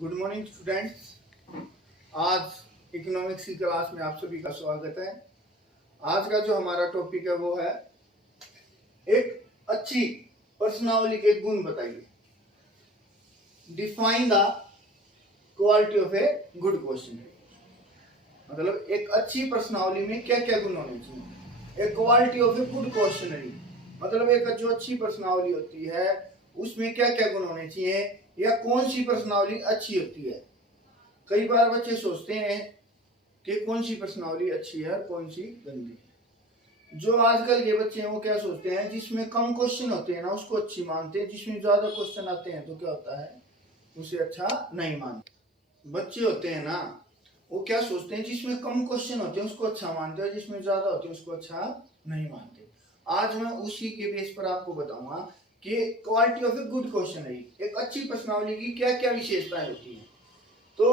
Good morning students. आज economics की class में आप सभी का स्वागत है। आज का जो हमारा टॉपिक है वो है एक अच्छी पर्सनालिटी के गुण बताइए। Define the quality of a good question. मतलब एक अच्छी पर्सनालिटी में क्या क्या गुण होने चाहिए। एक quality of a good questionnaire मतलब एक जो अच्छी पर्सनालिटी होती है उसमें क्या क्या गुण होने चाहिए या कौन सी पर्सनालिटी अच्छी होती है। कई बार बच्चे सोचते हैं कि कौन सी पर्सनालिटी अच्छी है और कौन सी गंदी है। जो आजकल के बच्चे हैं वो क्या सोचते हैं, जिसमें कम क्वेश्चन होते हैं ना उसको अच्छी मानते हैं, जिसमें ज्यादा क्वेश्चन आते हैं तो क्या होता है उसे अच्छा नहीं मानते। बच्चे होते हैं ना वो क्या सोचते हैं, जिसमें कम क्वेश्चन होते हैं उसको अच्छा मानते हैं, जिसमें ज्यादा होते हैं उसको अच्छा नहीं मानते। आज मैं उसी के बेस पर आपको बताऊंगा कि quality of a good questionnaire, एक अच्छी पर्सनालिटी की क्या क्या विशेषताएं होती हैं। तो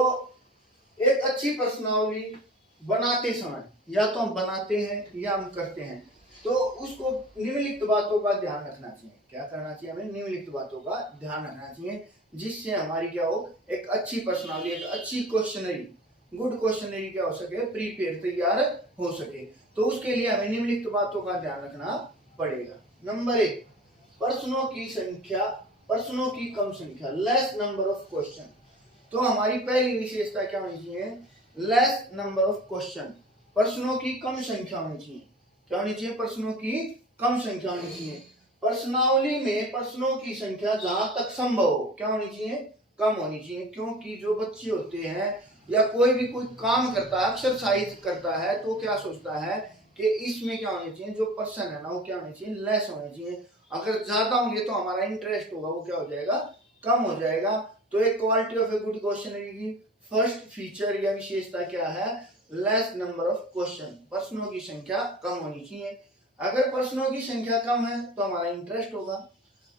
एक अच्छी पर्सनालिटी बनाते समय या तो हम बनाते हैं या हम करते हैं तो उसको निम्नलिखित बातों का ध्यान रखना चाहिए। क्या करना चाहिए हमें? निम्नलिखित बातों का ध्यान रखना चाहिए जिससे हमारी क्या हो, एक अच्छी पर्सनालिटी, एक अच्छी क्वेश्चनरी, गुड क्वेश्चनरी क्या हो सके, प्रीपेयर तैयार हो सके। तो उसके लिए हमें निम्नलिखित बातों का ध्यान रखना पड़ेगा। नंबर 1, प्रश्नों की संख्या, प्रश्नों की कम संख्या, लेस नंबर ऑफ क्वेश्चन। तो हमारी पहली विशेषता क्या होनी चाहिए? लेस नंबर ऑफ क्वेश्चन, प्रश्नों की कम संख्या होनी चाहिए। क्या होनी चाहिए? प्रश्नों की कम संख्या होनी चाहिए। प्रश्नावली में प्रश्नों की संख्या जहां तक संभव हो क्या होनी चाहिए? कम होनी चाहिए। क्योंकि जो बच्चे होते हैं या कोई भी कोई काम करता है, एक्सरसाइज करता है तो क्या सोचता है कि इसमें क्या होने चाहिए, जो पर्सन है ना वो क्या होने चाहिए, लेस होने चाहिए। अगर ज्यादा होंगे तो हमारा इंटरेस्ट होगा वो क्या हो जाएगा, कम हो जाएगा। तो एक quality of a good questionnaire की फर्स्ट फीचर या विशेषता क्या है? लेस नंबर ऑफ क्वेश्चन, प्रश्नों की संख्या कम होनी चाहिए। अगर प्रश्नों की संख्या कम है तो हमारा इंटरेस्ट होगा,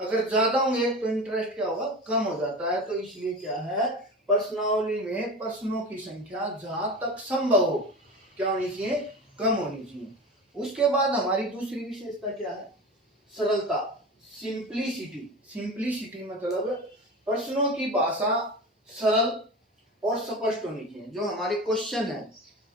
अगर ज्यादा होंगे तो इंटरेस्ट क्या होगा, कम हो जाता है। तो इसलिए क्या है, प्रश्नावली में प्रश्नों की संख्या जहां तक संभव हो क्या होनी चाहिए, कम होनी चाहिए। उसके बाद हमारी दूसरी विशेषता क्या है? सरलता, सिंप्लिसिटी। सिंप्लिसिटी मतलब प्रश्नों की भाषा सरल और स्पष्ट होनी चाहिए। जो हमारे क्वेश्चन है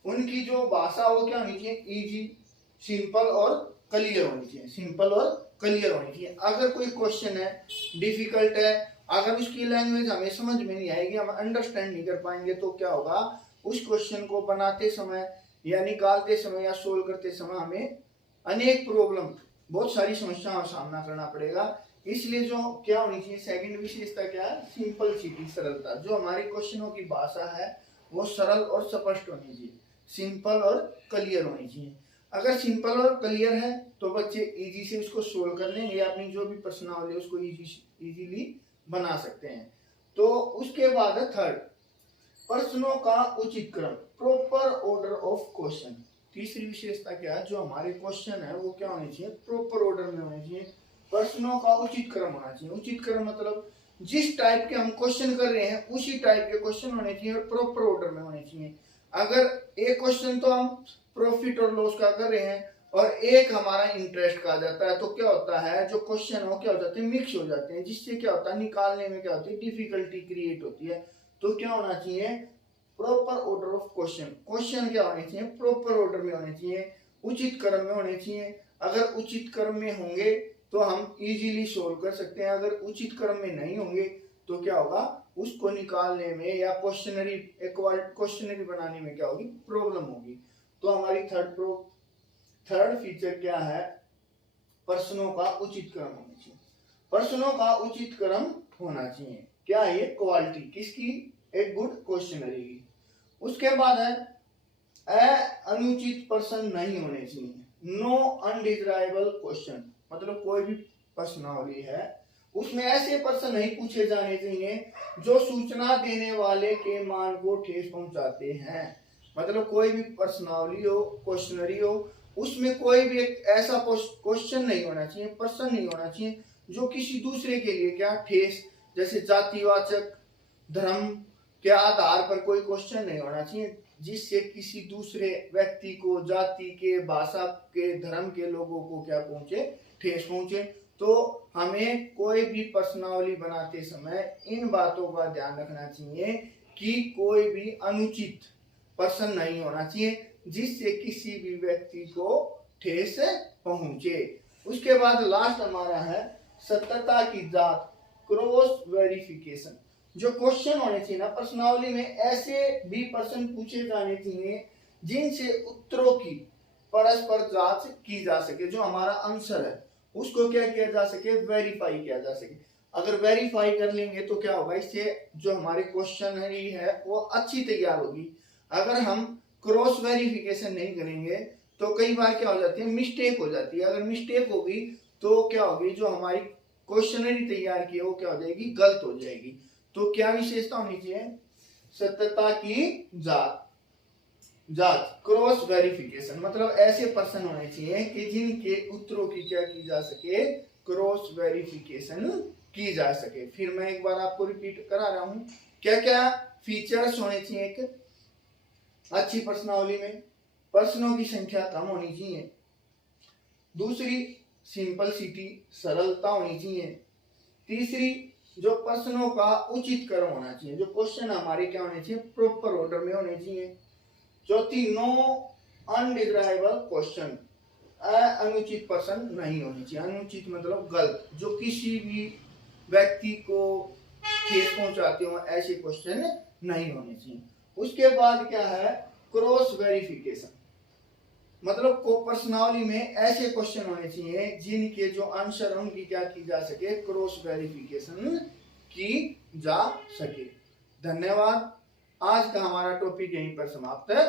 उनकी जो भाषा वो क्या होनी चाहिए, इजी, सिंपल और क्लियर होनी चाहिए। सिंपल और क्लियर होनी चाहिए। अगर कोई क्वेश्चन है डिफिकल्ट है, अगर उसकी लैंग्वेज हमें समझ में नहीं आएगी, हम अंडरस्टैंड नहीं कर पाएंगे तो क्या होगा, उस क्वेश्चन को बनाते समय या निकालते समय या सोल्व करते समय हमें अनेक प्रॉब्लम, बहुत सारी समस्याओं का सामना करना पड़ेगा। इसलिए जो क्या होनी चाहिए, सेकंड विशेषता क्या है, सिंपलिसिटी, सरलता। जो हमारे क्वेश्चनों की भाषा है वो सरल और स्पष्ट होनी चाहिए, सिंपल और क्लियर होनी चाहिए। अगर सिंपल और क्लियर है तो बच्चे इजी से उसको सोल्व कर लेंगे, अपनी जो भी प्रश्नावली उसको इजीली बना सकते हैं। तो उसके बाद है थर्ड, प्रश्नों का उचित क्रम, प्रॉपर ऑर्डर ऑफ क्वेश्चन। तीसरी विशेषता क्या है, जो हमारे क्वेश्चन है वो क्या होने चाहिए, प्रॉपर ऑर्डर में होने चाहिए। प्रश्नों का उचित क्रम होना चाहिए। उचित क्रम मतलब जिस टाइप के हम क्वेश्चन कर रहे हैं उसी टाइप के क्वेश्चन होने चाहिए और प्रॉपर ऑर्डर में होने चाहिए। अगर एक क्वेश्चन तो हम प्रॉफिट और लॉस का कर रहे हैं और एक हमारा इंटरेस्ट का आ जाता है तो क्या होता है, जो क्वेश्चन हो क्या हो जाते हैं, मिक्स हो जाते हैं, जिससे क्या होता है निकालने में क्या होती है, डिफिकल्टी क्रिएट होती है। तो क्या होना चाहिए, proper order of question. Question क्या होने चाहिए, प्रॉपर ऑर्डर में होने चाहिए, उचित क्रम में होने चाहिए। अगर उचित क्रम में होंगे तो हम इजीली सोल्व कर सकते हैं, अगर उचित क्रम में नहीं होंगे तो क्या होगा, उसको निकालने में या क्वेश्चनरी, एक क्वेश्चनरी बनाने में क्या होगी, प्रॉब्लम होगी। तो हमारी थर्ड फीचर क्या है, प्रश्नों का उचित क्रम होना चाहिए। प्रश्नों का उचित क्रम होना चाहिए। क्या है ये, क्वालिटी किसकी, एक गुड क्वेश्चनरी की। उसके बाद है अनुचित प्रश्न नहीं होने चाहिए, नो अनडिजायरेबल क्वेश्चन। मतलब कोई भी प्रश्नावली है उसमें ऐसे प्रश्न नहीं पूछे जाने चाहिए जो सूचना देने वाले के मान को ठेस पहुंचाते हैं। मतलब कोई भी प्रश्नावली हो, क्वेश्चनरी हो, उसमें कोई भी एक ऐसा क्वेश्चन नहीं होना चाहिए, प्रश्न नहीं होना चाहिए जो किसी दूसरे के लिए क्या ठेस, जैसे जातिवाचक, धर्म के आधार पर कोई क्वेश्चन नहीं होना चाहिए जिससे किसी दूसरे व्यक्ति को, जाति के, भाषा के, धर्म के लोगों को क्या पहुंचे, ठेस पहुंचे। तो हमें कोई भी प्रश्नावली बनाते समय इन बातों का ध्यान रखना चाहिए कि कोई भी अनुचित प्रश्न नहीं होना चाहिए जिससे किसी भी व्यक्ति को ठेस पहुंचे। उसके बाद लास्ट हमारा है सत्यता की जांच, क्रॉस वेरिफिकेशन। जो क्वेश्चन होने चाहिए ना प्रश्नावली में, ऐसे भी प्रश्न पूछे जाने चाहिए जिनसे उत्तरों की परस्पर जांच की जा सके। जो हमारा आंसर है उसको क्या किया जा सके, वेरीफाई किया जा सके। अगर वेरीफाई कर लेंगे तो क्या होगा, इससे जो हमारी क्वेश्चनरी है वो अच्छी तैयार होगी। अगर हम क्रॉस वेरिफिकेशन नहीं करेंगे तो कई बार क्या हो जाती है, मिस्टेक हो जाती है। अगर मिस्टेक होगी तो क्या होगी, जो हमारी क्वेश्चनरी तैयार की है वो क्या हो जाएगी, गलत हो जाएगी। तो क्या विशेषता होनी चाहिए, सत्यता की जांच, क्रॉस वेरिफिकेशन। मतलब ऐसे प्रश्न होने चाहिए कि जिनके उत्तरों की क्या की जा सके, क्रॉस वेरिफिकेशन की जा सके। फिर मैं एक बार आपको रिपीट करा रहा हूं, क्या क्या फीचर्स होने चाहिए एक अच्छी प्रश्नावली में। प्रश्नों की संख्या कम होनी चाहिए। दूसरी, सिंपलिसिटी, सरलता होनी चाहिए। तीसरी, जो प्रश्नों का उचित क्रम होना चाहिए। जो क्वेश्चन हमारे क्या होने चाहिए, प्रॉपर ऑर्डर में होने चाहिए। चौथी, नो अनडिजायरेबल क्वेश्चन, अनुचित प्रश्न नहीं होने चाहिए। अनुचित मतलब गलत, जो किसी भी व्यक्ति को ठेस पहुंचाते हो, ऐसे क्वेश्चन नहीं होने चाहिए। उसके बाद क्या है, क्रॉस वेरिफिकेशन। मतलब को प्रश्नावली में ऐसे क्वेश्चन होने चाहिए जिनके जो आंसर उनकी क्या की जा सके, क्रॉस वेरिफिकेशन की जा सके। धन्यवाद। आज का हमारा टॉपिक यहीं पर समाप्त है।